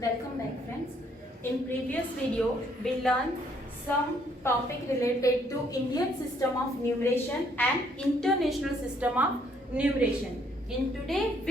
Welcome back, friends. In previous video, we learned some topic related to Indian system of numeration and international system of numeration. In today,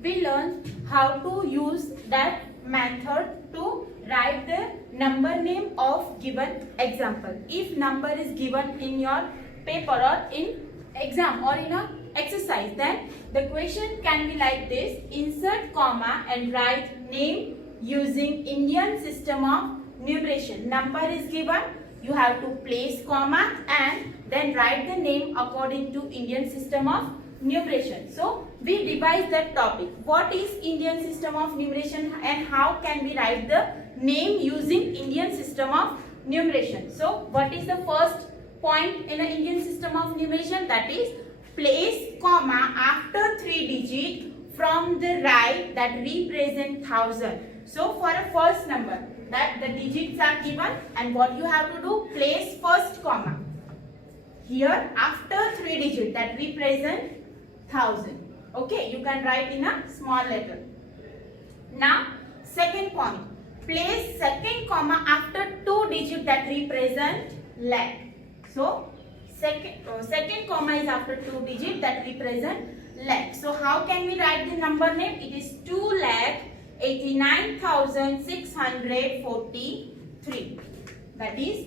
we learn how to use that method to write the number name of given example. If number is given in your paper or in exam or in a exercise, then the question can be like this: insert comma and write name using Indian system of numeration. Number is given, you have to place comma and then write the name according to Indian system of numeration. So we revise that topic. What is Indian system of numeration and how can we write the name using Indian system of numeration? So what is the first point in an Indian system of numeration? That is, place comma after 3 digit from the right that represent 1000. So for a first number, that the digits are given and what you have to do, place first comma here after 3 digit that represent 1000. Okay, you can write in a small letter. Now second point, place second comma after 2 digit that represent lakh. So second comma is after 2 digit that represent lakh. So how can we write the number name? It is 2,89,643. That is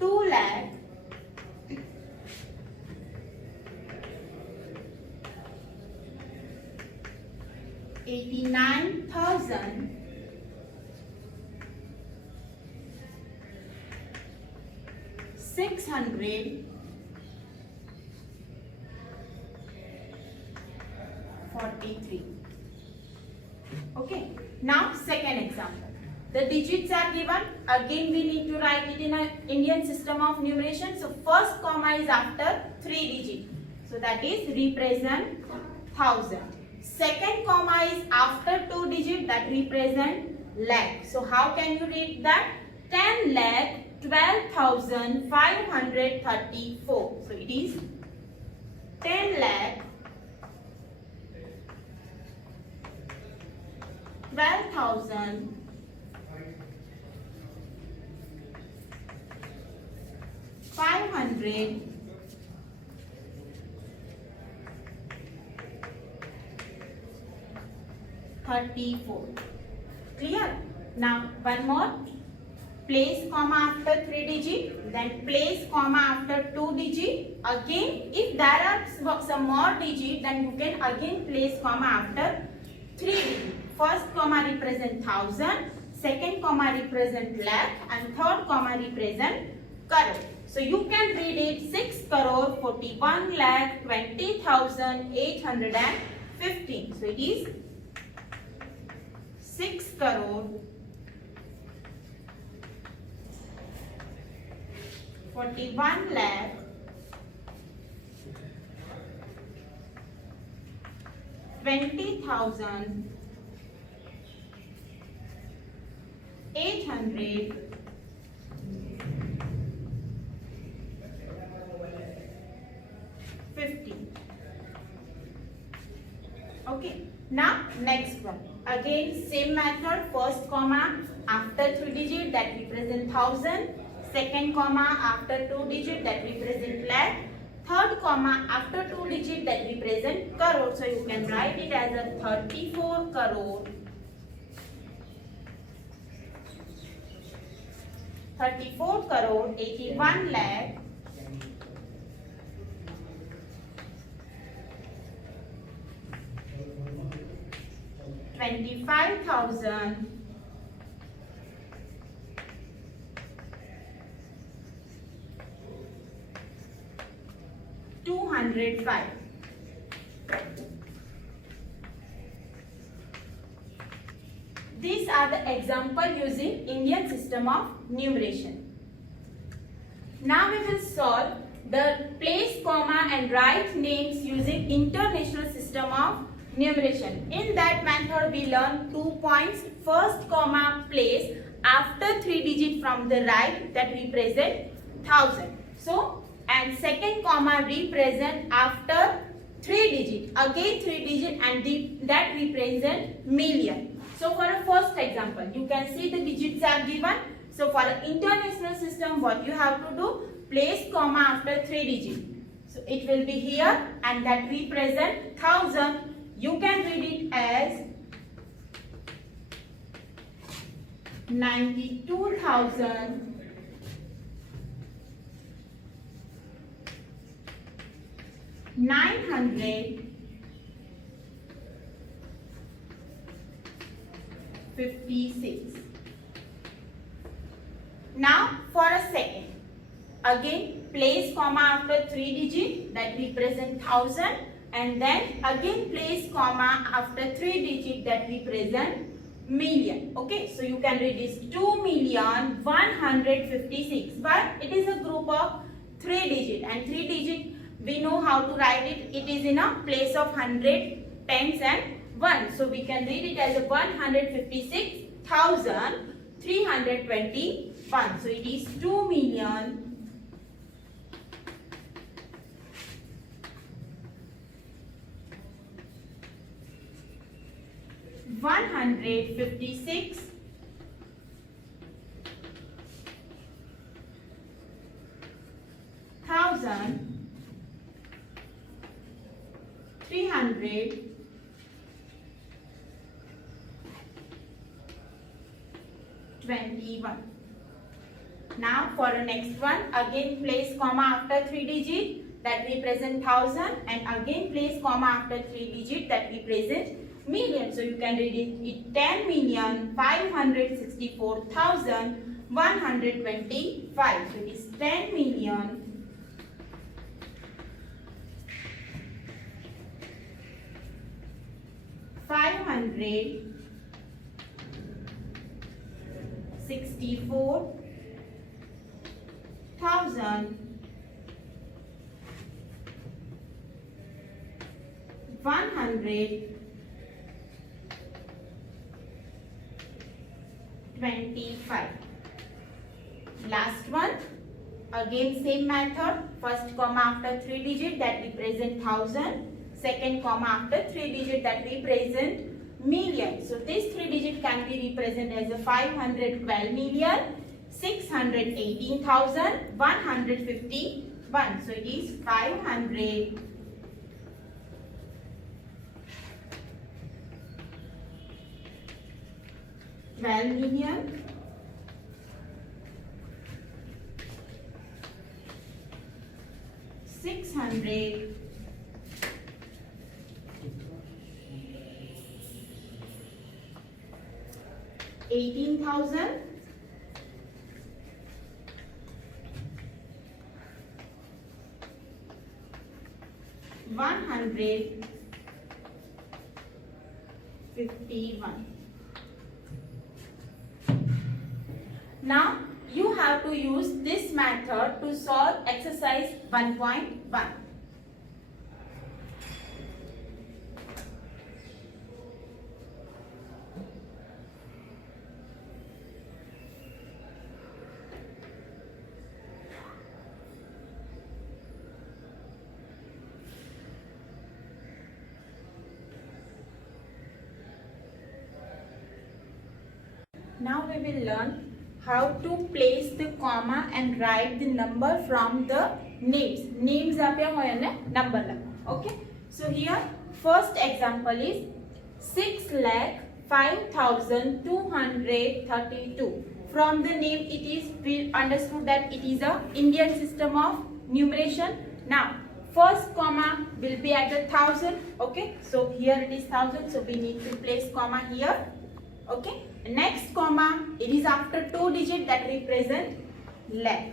2,89,643. Okay. Now second example. The digits are given. Again we need to write it in an Indian system of numeration. So first comma is after 3 digit. So that is represent 1000. Second comma is after 2 digit that represent lakh. So how can you read that? 10,12,534. So it is 10 lakh 12,534. Clear? Now one more. Place comma after 3 digit, then place comma after 2 digit. Again, if there are some more digit, then you can again place comma after 3 digit. First comma represent 1000, second comma represent lakh, and third comma represent crore. So you can read it 6,41,20,815. So it is 6,41,20,815. Okay. Now next one. Again same method. First comma after 3 digit that represent 1000. Second comma after 2 digit that represent lakh. Third comma after 2 digit that represent crore. So you can write it as a 34 crore. 34 crore 81 lakh 25,000 205. These are the example using Indian system of numeration. Now we will solve the place comma and write names using international system of numeration. In that method we learn 2 points. First comma place after 3 digit from the right that represent 1000. So and second comma represent after 3 digit, again 3 digit, and that represent million. So for a first example, you can see the digits are given. So for an international system, what you have to do? Place comma after 3 digits. So it will be here, and that represent 1000. You can read it as 92,956. Now for a second, again place comma after 3 digits, that represent 1000, and then again place comma after 3 digits, that represent million. Okay, so you can read this 2,156,000, but it is a group of 3 digits, and 3 digits we know how to write it. It is in a place of 100, tens and 1. So we can read it as a 156,321. So it is 156,321. Now for the next one, again place comma after 3 digits, that represent 1000, and again place comma after 3 digits, that represent million. So you can read it 10,564,125. So it is 10,564,125. Last one, again same method. First comma after 3 digits, that represent 1000. Second comma after 3 digits, that represent million. So this 3 digit can be represented as a 512,618,151. So it is 512,618,151. Now you have to use this method to solve exercise 1.1. Now we will learn how to place the comma and write the number from the names. Names apya hoya ne number la. Okay. So here first example is 6,05,232. From the name it is we understood that it is a Indian system of numeration. Now first comma will be at the 1000. Okay. So here it is 1000. So we need to place comma here. Okay. Next comma, it is after 2 digits, that represent lakh.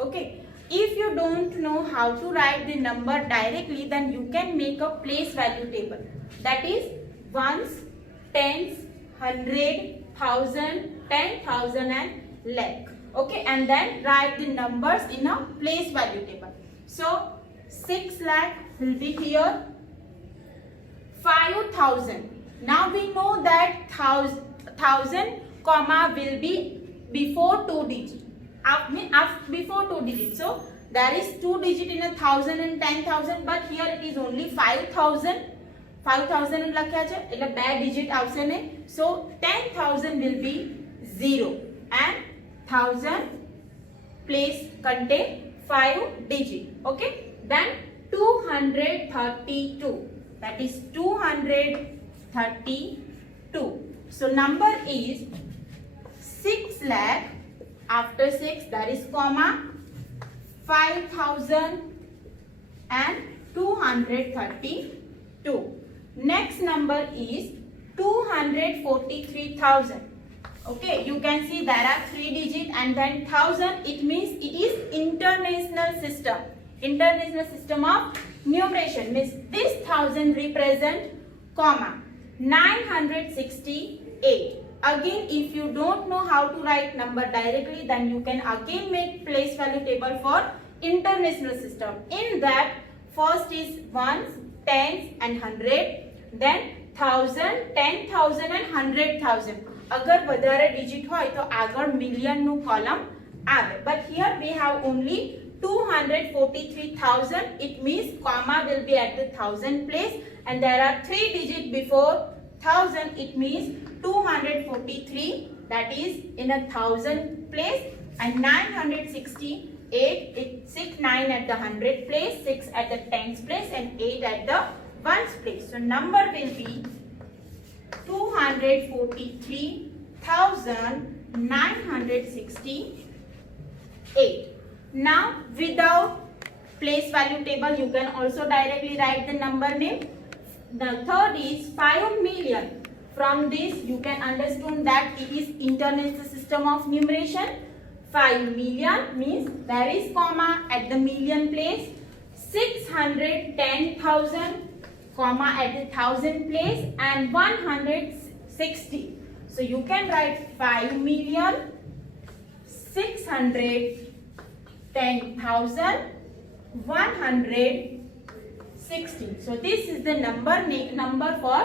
Okay. If you don't know how to write the number directly, then you can make a place value table. That is ones, tens, 100, 1000, 10,000 and lakh. Okay. And then write the numbers in a place value table. So 6 lakh will be here. 5,000. Now we know that 1000 comma will be before 2 digits. Before 2 digits. So there is 2 digit in 1,000 and 10,000, but here it is only 5,000. 5000 લખ્યા છે એટલે બે digit આવશે ને, સો 10,000 will be 0 and 1000 place contain 5 digit. Okay, then 232, that is 232. So number is 6 lakh, after 6 that is comma 5,000 and 232. Next number is 243,000. Okay, you can see there are 3 digit and then 1000. It means it is international system. International system of numeration means this 1000 represent comma 968. Again, if you don't know how to write number directly, then you can again make place value table for international system. In that, first is ones, tens and 100, then 1000, 10,000 and 100,000. अगर વધારે digit હોય તો આગળ million નું column આવે, but here we have only 243,000. It means comma will be at the 1000 place and there are 3 digit before 1000. It means 243, that is in a 1000 place, and 968, it's 9 at the 100 place, 6 at the tens place and 8 at the ones place. So number will be 243,968. Now without place value table you can also directly write the number name. The third is 5 million. From this you can understand that it is international system of numeration. 5 million means there is comma at the million place, 610,000 comma at the 1000 place and 160. So you can write 5,610,160. So this is the number for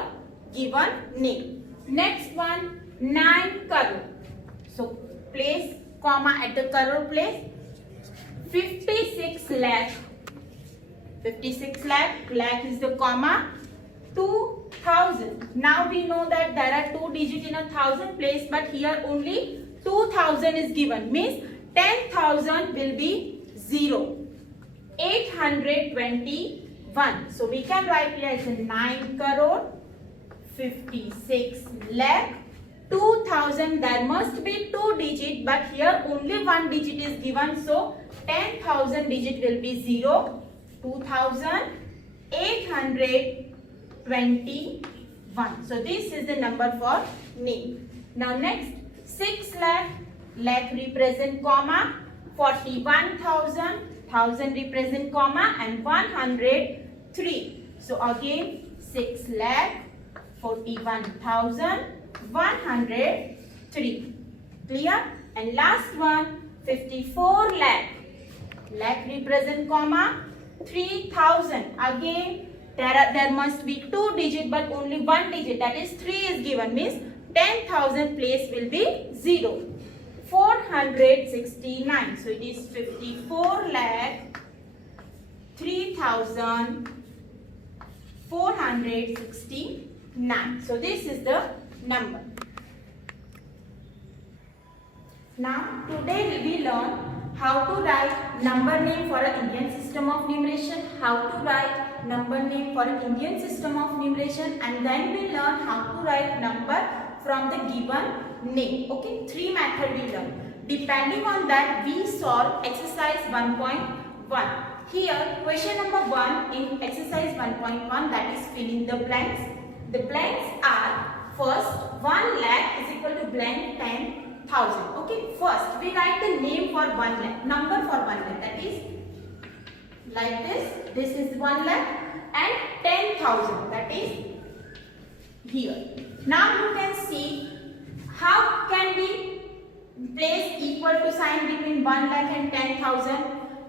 given name. Next one, 9 crore. So place comma at the crore place, 56 lakh. 56 lakh, lakh is the comma, 2,000. Now we know that there are 2 digit in a 1000 place, but here only 2,000 is given, means 10,000 will be 0. 821. So we can write here as 9 crore, 56 lakh, 2,000. There must be 2 digit, but here only 1 digit is given, so 10,000 digit will be 0. 2,821. So this is the number for name. Now next, 6 lakh, lakh represent comma, 41,000, 1000 represent comma and 103. So again 6 lakh, 41,000, 103. Clear? And last one, 54 lakh, lakh represent comma, 3,000. Again there must be 2 digit but only 1 digit, that is 3 is given, means 10,000 place will be 0. 469. So it is 54 lakh 3,469. So this is the number. Now today we learn how to write number name for an Indian system of numeration, how to write number name for an Indian system of numeration, and then we learn how to write number from the given name. Okay, 3 methods we learn. Depending on that we solve exercise 1.1. Here question number 1 in exercise 1.1, that is fill in the blanks. The blanks are, first 1 lakh is equal to blank 10,000. Okay, first we write the name for 1 lakh, number for 1 lakh, that is like this. This is 1 lakh and 10,000, that is here. Now you can see how can we place equal to sign between 1 lakh and 10,000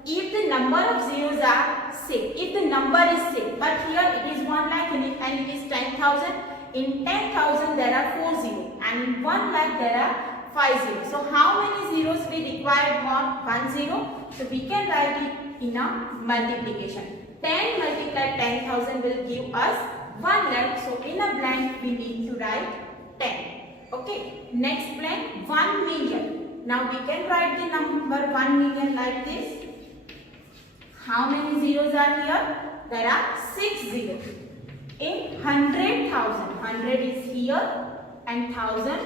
if the number of zeros are same, if the number is same. But here it is 1 lakh and it is 10,000. In 10,000 there are 4 zeros and in 1 lakh there are 5 zeros. So how many zeros we require? More 1 zero. So we can write it in a multiplication. 10 multiplied 10,000 will give us 1 left, so in a blank we need to write 10. Okay, next blank 1 million. Now we can write the number 1 million like this. How many zeros are here? There are 6 zeros. In 100,000, 100 is here and 1000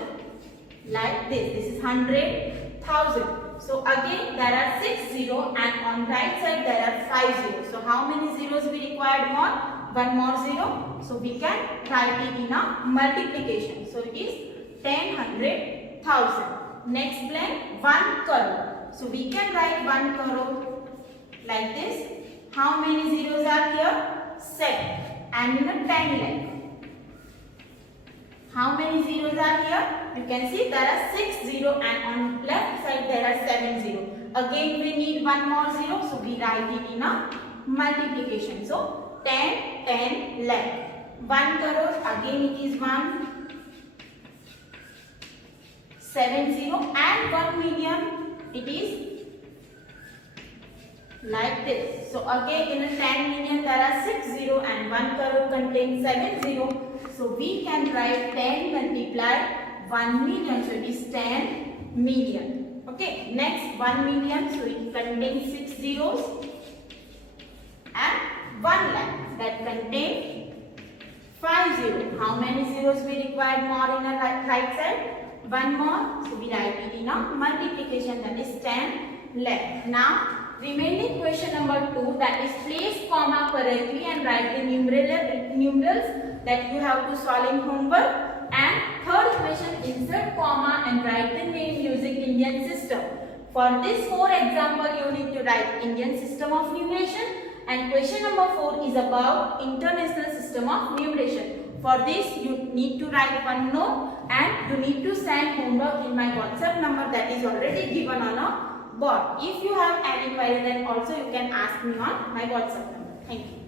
like this. This is 100,000. So again there are 6 zeros and on right side there are 5 zeros. So how many zeros we required more? One more zero. So we can write it in a multiplication. So it is 10 100,000. Next blank 1 crore. So we can write 1 crore like this. How many zeros are here? 7. And in a 10 lakh. How many zeros are here? You can see there are 6 zeros and on left side there are 7 zeros. Again we need one more zero, so we write it in a multiplication. So 10 lakh. 1 crore, again it is 1. 7 zero and 1 million, it is like this. So again in a 10 million there are 6 zero and 1 crore contains 7 zero. So we can write 10 multiply 1 million. So it is 10 million. Okay. Next 1 million. So it contains 6 zeros and 1 lakh that contains 5 zeros. How many zeros we require more in a right side? One more. So we write it in a multiplication, that is 10 lakh. Now remaining question number 2, that is place comma correctly and write the numerals that you have to solve in homework. And third question, insert comma and write the name using Indian system. For this 4 example you need to write Indian system of numeration, and question number 4 is about international system of numeration. For this you need to write one note and you need to send homework in my WhatsApp number that is already given on a board. If you have any query, then also you can ask me on my WhatsApp number. Thank you.